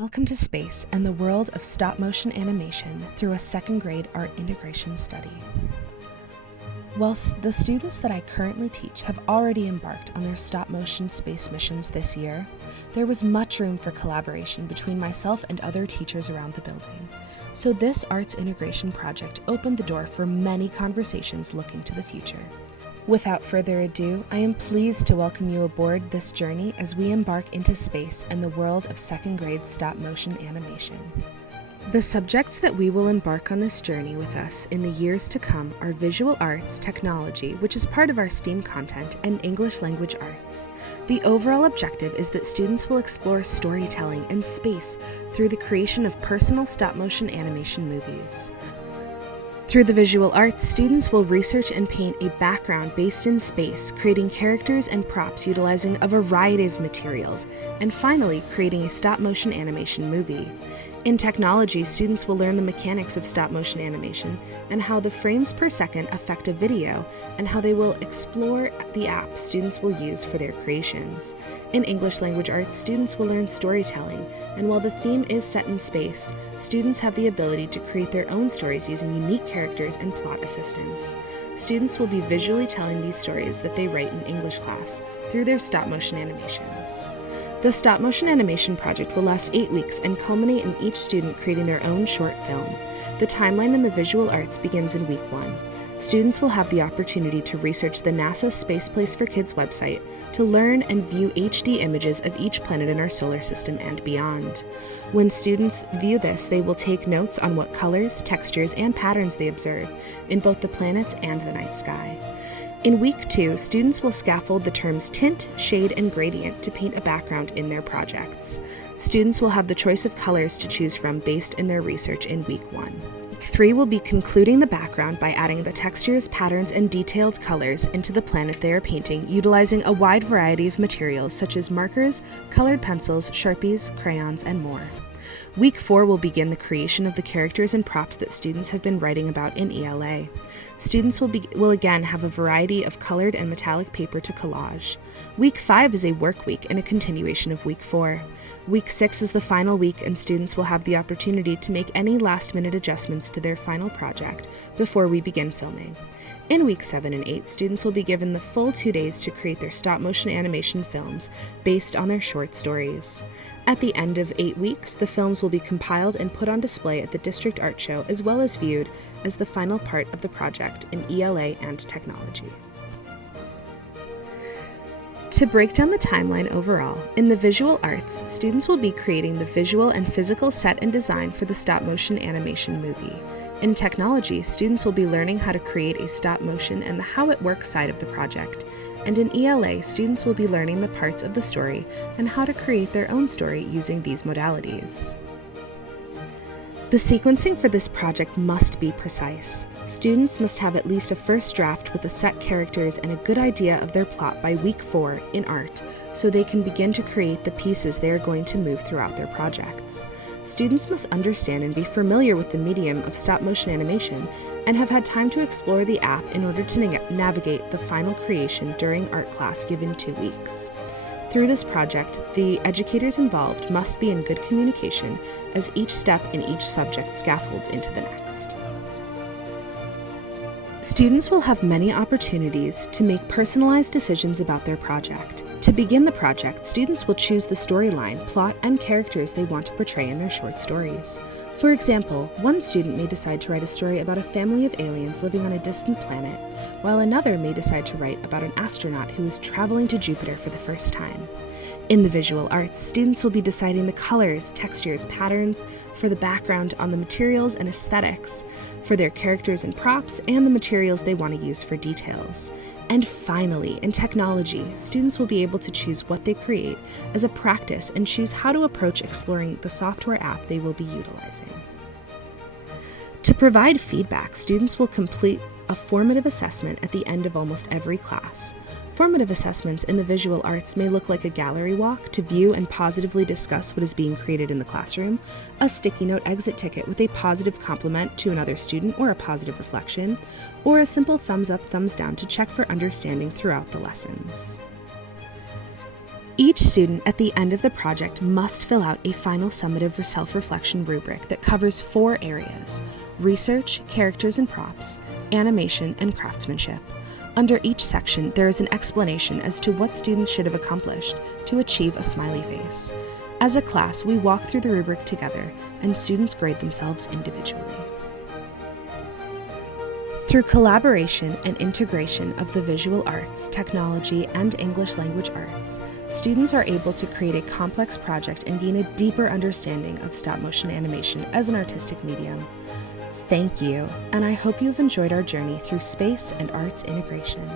Welcome to Space and the world of stop-motion animation through a second grade art integration study. Whilst the students that I currently teach have already embarked on their stop-motion space missions this year, there was much room for collaboration between myself and other teachers around the building. So this arts integration project opened the door for many conversations looking to the future. Without further ado, I am pleased to welcome you aboard this journey as we embark into space and the world of second grade stop-motion animation. The subjects that we will embark on this journey with us in the years to come are visual arts, technology, which is part of our STEAM content, and English language arts. The overall objective is that students will explore storytelling and space through the creation of personal stop-motion animation movies. Through the visual arts, students will research and paint a background based in space, creating characters and props utilizing a variety of materials, and finally, creating a stop-motion animation movie. In technology, students will learn the mechanics of stop-motion animation and how the frames per second affect a video, and how they will explore the app students will use for their creations. In English language arts, students will learn storytelling, and while the theme is set in space, students have the ability to create their own stories using unique characters and plot assistance. Students will be visually telling these stories that they write in English class through their stop-motion animations. The stop-motion animation project will last 8 weeks and culminate in each student creating their own short film. The timeline in the visual arts begins in week 1. Students will have the opportunity to research the NASA Space Place for Kids website to learn and view HD images of each planet in our solar system and beyond. When students view this, they will take notes on what colors, textures, and patterns they observe in both the planets and the night sky. In week 2, students will scaffold the terms tint, shade, and gradient to paint a background in their projects. Students will have the choice of colors to choose from based in their research in week 1. Week 3 will be concluding the background by adding the textures, patterns, and detailed colors into the planet they are painting, utilizing a wide variety of materials such as markers, colored pencils, Sharpies, crayons, and more. Week 4 will begin the creation of the characters and props that students have been writing about in ELA. Students will again have a variety of colored and metallic paper to collage. Week 5 is a work week and a continuation of Week 4. Week 6 is the final week, and students will have the opportunity to make any last-minute adjustments to their final project before we begin filming. In Week 7 and 8, students will be given the full 2 days to create their stop-motion animation films based on their short stories. At the end of 8 weeks, the films will be compiled and put on display at the District Art Show, as well as viewed as the final part of the project in ELA and technology. To break down the timeline overall, in the visual arts, students will be creating the visual and physical set and design for the stop-motion animation movie. In technology, students will be learning how to create a stop-motion and the how it works side of the project. And in ELA, students will be learning the parts of the story and how to create their own story using these modalities. The sequencing for this project must be precise. Students must have at least a first draft with the set characters and a good idea of their plot by week 4 in art, so they can begin to create the pieces they are going to move throughout their projects. Students must understand and be familiar with the medium of stop-motion animation and have had time to explore the app in order to navigate the final creation during art class given 2 weeks. Through this project, the educators involved must be in good communication as each step in each subject scaffolds into the next. Students will have many opportunities to make personalized decisions about their project. To begin the project, students will choose the storyline, plot, and characters they want to portray in their short stories. For example, one student may decide to write a story about a family of aliens living on a distant planet, while another may decide to write about an astronaut who is traveling to Jupiter for the first time. In the visual arts, students will be deciding the colors, textures, patterns for the background on the materials and aesthetics for their characters and props, and the materials they want to use for details. And finally, in technology, students will be able to choose what they create as a practice and choose how to approach exploring the software app they will be utilizing. To provide feedback, students will complete a formative assessment at the end of almost every class. Formative assessments in the visual arts may look like a gallery walk to view and positively discuss what is being created in the classroom, a sticky note exit ticket with a positive compliment to another student or a positive reflection, or a simple thumbs up, thumbs down to check for understanding throughout the lessons. Each student at the end of the project must fill out a final summative self-reflection rubric that covers 4 areas: research, characters and props, animation, and craftsmanship. Under each section, there is an explanation as to what students should have accomplished to achieve a smiley face. As a class, we walk through the rubric together, and students grade themselves individually. Through collaboration and integration of the visual arts, technology, and English language arts, students are able to create a complex project and gain a deeper understanding of stop-motion animation as an artistic medium. Thank you, and I hope you've enjoyed our journey through space and arts integration.